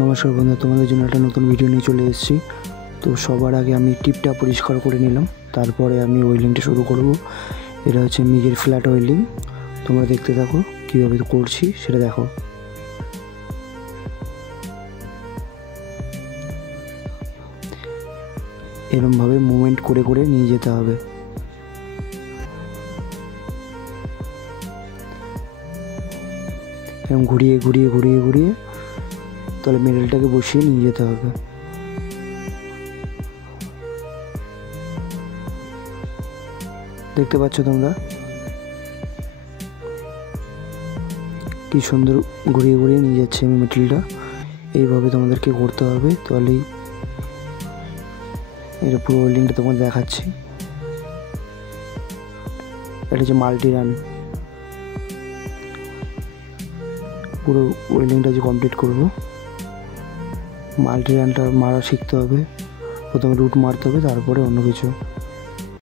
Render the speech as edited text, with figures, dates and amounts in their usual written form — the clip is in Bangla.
নমস্কার বন্ধুরা, তোমাদের জন্য একটা নতুন ভিডিও নিয়ে চলে এসেছি। তো সবার আগে আমি টিপটা পরিষ্কার করে নিলাম, তারপরে আমি ওয়েল্ডিংটা শুরু করব। এটা হচ্ছে মিগের ফ্ল্যাট ওয়েল্ডিং। তোমরা দেখতে থাকো কীভাবে করছি সেটা দেখো। এরমভাবে মুভমেন্ট করে করে নিয়ে যেতে হবে। এরকম ঘুরিয়ে ঘুরিয়ে ঘুরিয়ে ঘুরিয়ে তাহলে মেডেলটাকে বসিয়ে নিয়ে যেতে হবে। দেখতে পাচ্ছ তোমরা কি সুন্দর ঘুরিয়ে ঘুরিয়ে নিয়ে যাচ্ছে আমি মেটেরিয়ালটা। এইভাবে তোমাদেরকে করতে হবে, তাহলেই এটা পুরো ওয়েল্ডিংটা তোমাদের দেখাচ্ছি। এটা হচ্ছে মাল্টি রান, পুরো ওয়েল্ডিংটা যে কমপ্লিট করব। মাল্টি রানটা মারা শিখতে হবে, প্রথমে রুট মারতে হবে, তারপরে অন্য কিছু।